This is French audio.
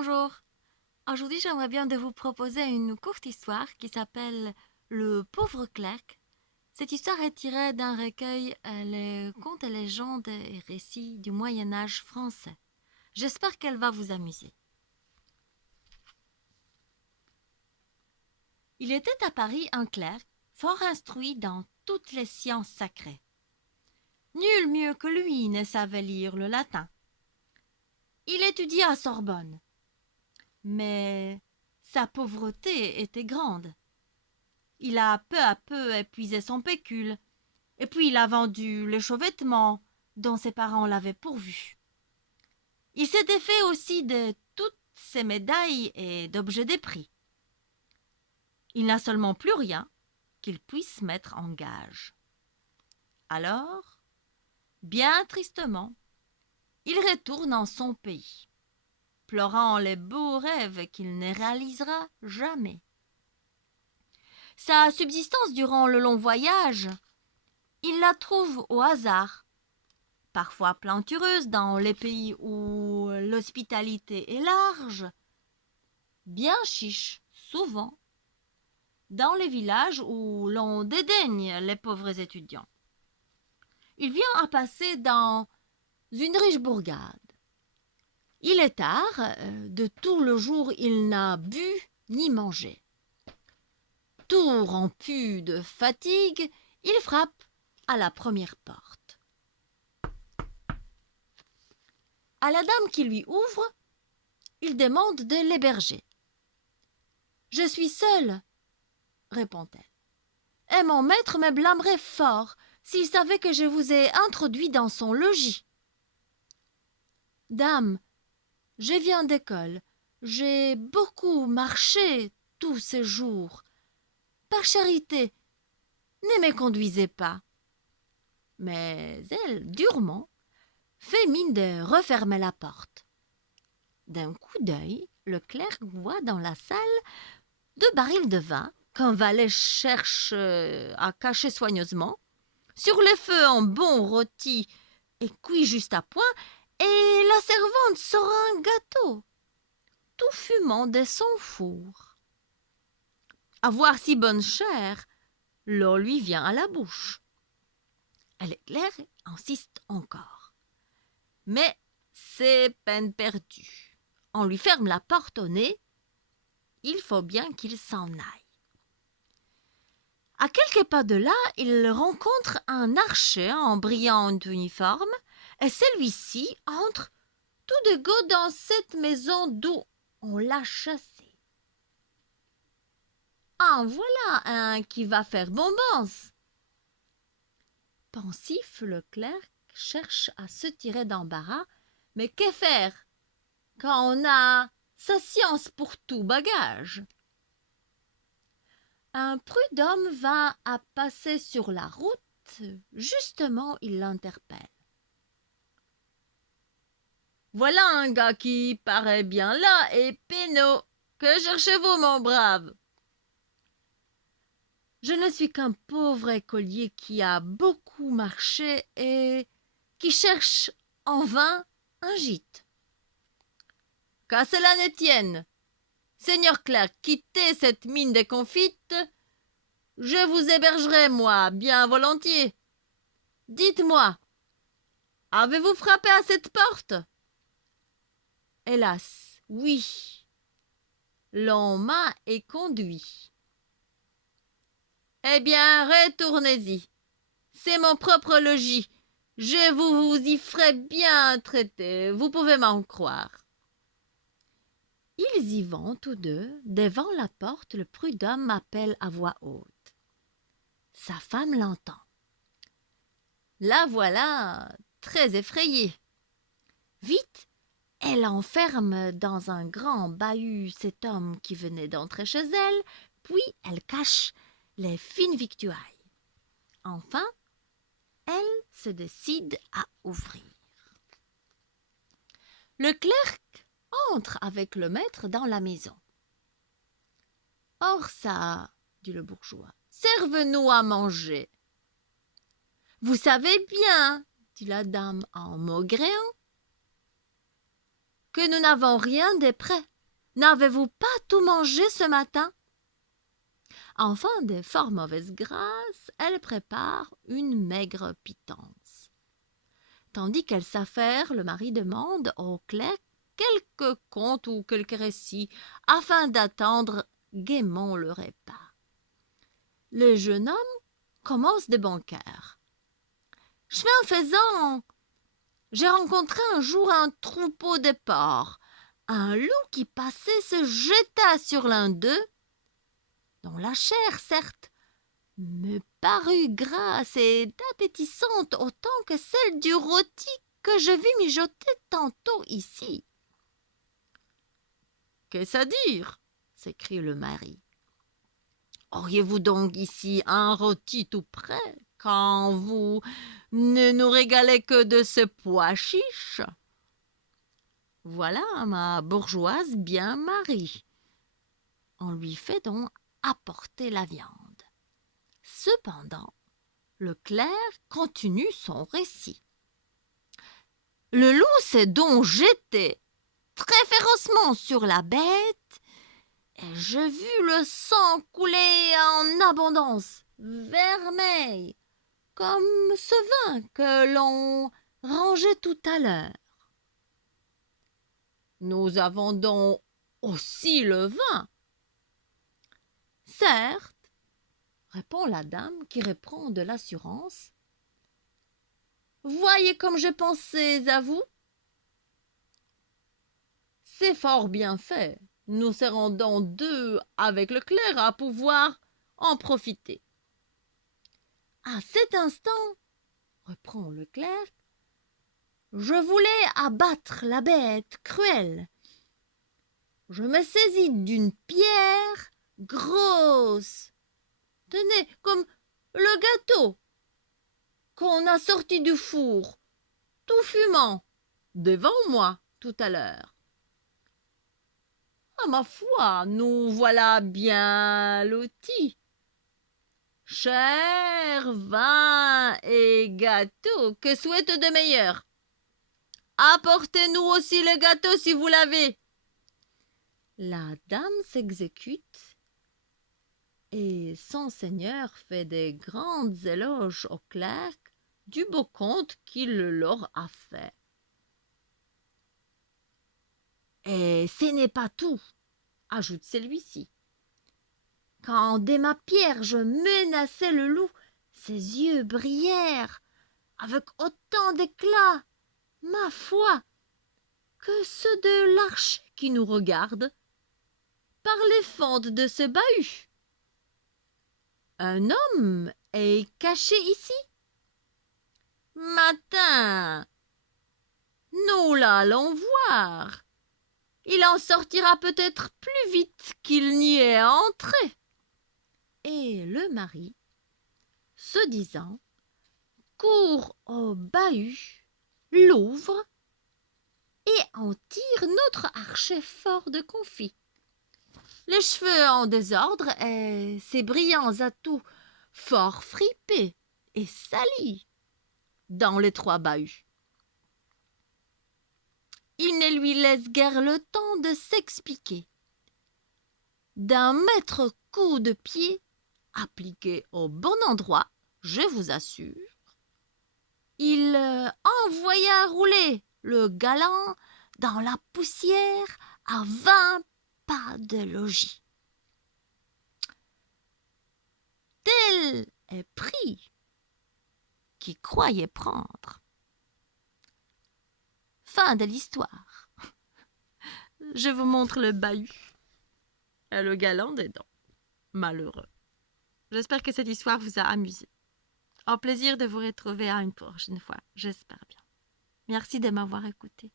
Bonjour. Aujourd'hui, j'aimerais bien de vous proposer une courte histoire qui s'appelle Le pauvre clerc. Cette histoire est tirée d'un recueil Les contes et légendes et récits du Moyen Âge français. J'espère qu'elle va vous amuser. Il était à Paris un clerc fort instruit dans toutes les sciences sacrées. Nul mieux que lui ne savait lire le latin. Il étudia à Sorbonne, mais sa pauvreté était grande. Il a peu à peu épuisé son pécule, et puis il a vendu les chevêtements dont ses parents l'avaient pourvu. Il s'est défait aussi de toutes ses médailles et d'objets de prix. Il n'a seulement plus rien qu'il puisse mettre en gage. Alors, bien tristement, il retourne en son pays, pleurant les beaux rêves qu'il ne réalisera jamais. Sa subsistance durant le long voyage, il la trouve au hasard, parfois plantureuse dans les pays où l'hospitalité est large, bien chiche souvent dans les villages où l'on dédaigne les pauvres étudiants. Il vient à passer dans une riche bourgade. Il est tard, de tout le jour il n'a bu ni mangé. Tout rompu de fatigue, il frappe à la première porte. À la dame qui lui ouvre, il demande de l'héberger. « Je suis seule, répond-elle, et mon maître me blâmerait fort s'il savait que je vous ai introduit dans son logis. Dame, je viens d'école, j'ai beaucoup marché tous ces jours. Par charité, ne me conduisez pas. Mais elle, durement, fait mine de refermer la porte. D'un coup d'œil, le clerc voit dans la salle 2 barils de vin qu'un valet cherche à cacher soigneusement, sur le feu un bon rôti et cuit juste à point, et la servante sort un gâteau, tout fumant de son four. À voir si bonne chère, l'eau lui vient à la bouche. Le clerc insiste encore. Mais c'est peine perdue. On lui ferme la porte au nez. Il faut bien qu'il s'en aille. À quelques pas de là, il rencontre un archer en brillant uniforme, et celui-ci entre tout de go dans cette maison d'où on l'a chassé. En voilà un qui va faire bonbons. Pensif, le clerc cherche à se tirer d'embarras, mais que faire quand on a sa science pour tout bagage? Un prud'homme va à passer sur la route, justement il l'interpelle. Voilà un gars qui paraît bien là et penaud. Que cherchez-vous, mon brave? Je ne suis qu'un pauvre écolier qui a beaucoup marché et qui cherche en vain un gîte. Qu'à cela ne tienne, seigneur clerc, quittez cette mine de confite, je vous hébergerai, moi, bien volontiers. Dites-moi, avez-vous frappé à cette porte? Hélas, oui, l'on m'a conduit. Eh bien, retournez-y. C'est mon propre logis. Je vous y ferai bien traiter, vous pouvez m'en croire. Ils y vont tous deux. Devant la porte, le prud'homme appelle à voix haute. Sa femme l'entend. La voilà très effrayée. Vite, elle enferme dans un grand bahut cet homme qui venait d'entrer chez elle, puis elle cache les fines victuailles. Enfin, elle se décide à ouvrir. Le clerc entre avec le maître dans la maison. « Or ça, dit le bourgeois, serve-nous à manger. »« Vous savez bien, dit la dame en maugréant, que nous n'avons rien de prêt. N'avez-vous pas tout mangé ce matin? Enfant de fort mauvaise grâce, elle prépare une maigre pitance. Tandis qu'elle s'affaire, le mari demande au clerc quelque conte ou quelque récit afin d'attendre gaiement le repas. Le jeune homme commence de bon cœur. Chemin faisant, j'ai rencontré un jour un troupeau de porcs. Un loup qui passait se jeta sur l'un d'eux, dont la chair, certes, me parut grasse et appétissante autant que celle du rôti que je vis mijoter tantôt ici. « Qu'est-ce à dire ?» s'écrie le mari. « Auriez-vous donc ici un rôti tout prêt, quand vous ne nous régalez que de ce pois chiche ? Voilà ma bourgeoise bien Marie. » On lui fait donc apporter la viande. Cependant, le clerc continue son récit. Le loup s'est donc jeté très férocement sur la bête, et je vis le sang couler en abondance, vermeil, comme ce vin que l'on rangeait tout à l'heure. Nous avons donc aussi le vin. Certes, répond la dame qui reprend de l'assurance. Voyez comme je pensais à vous. C'est fort bien fait. Nous serons donc deux avec le clerc à pouvoir en profiter. À cet instant, reprend le clerc, je voulais abattre la bête cruelle. Je me saisis d'une pierre grosse, tenez, comme le gâteau qu'on a sorti du four, tout fumant, devant moi tout à l'heure. Ah, ma foi, nous voilà bien lotis. Chair, vin et gâteau, que souhaite de meilleur? Apportez-nous aussi le gâteau si vous l'avez. La dame s'exécute et son seigneur fait des grandes éloges au clerc du beau conte qu'il leur a fait. Et ce n'est pas tout, ajoute celui-ci. Quand dès ma pierre je menaçais le loup, ses yeux brillèrent avec autant d'éclat, ma foi, que ceux de l'archer qui nous regarde par les fentes de ce bahut. Un homme est caché ici. Matin, nous l'allons voir. Il en sortira peut-être plus vite qu'il n'y est entré. Et le mari, se disant, court au bahut, l'ouvre et en tire notre archet fort de confit. Les cheveux en désordre et ses brillants atouts fort fripés et salis dans les trois bahuts. Il ne lui laisse guère le temps de s'expliquer. D'un maître coup de pied, appliqué au bon endroit, je vous assure, il envoya rouler le galant dans la poussière à 20 pas de logis. Tel est pris qui croyait prendre. Fin de l'histoire. Je vous montre le bahut et le galant dedans. Malheureux. J'espère que cette histoire vous a amusé. Au plaisir de vous retrouver à une prochaine fois, j'espère bien. Merci de m'avoir écouté.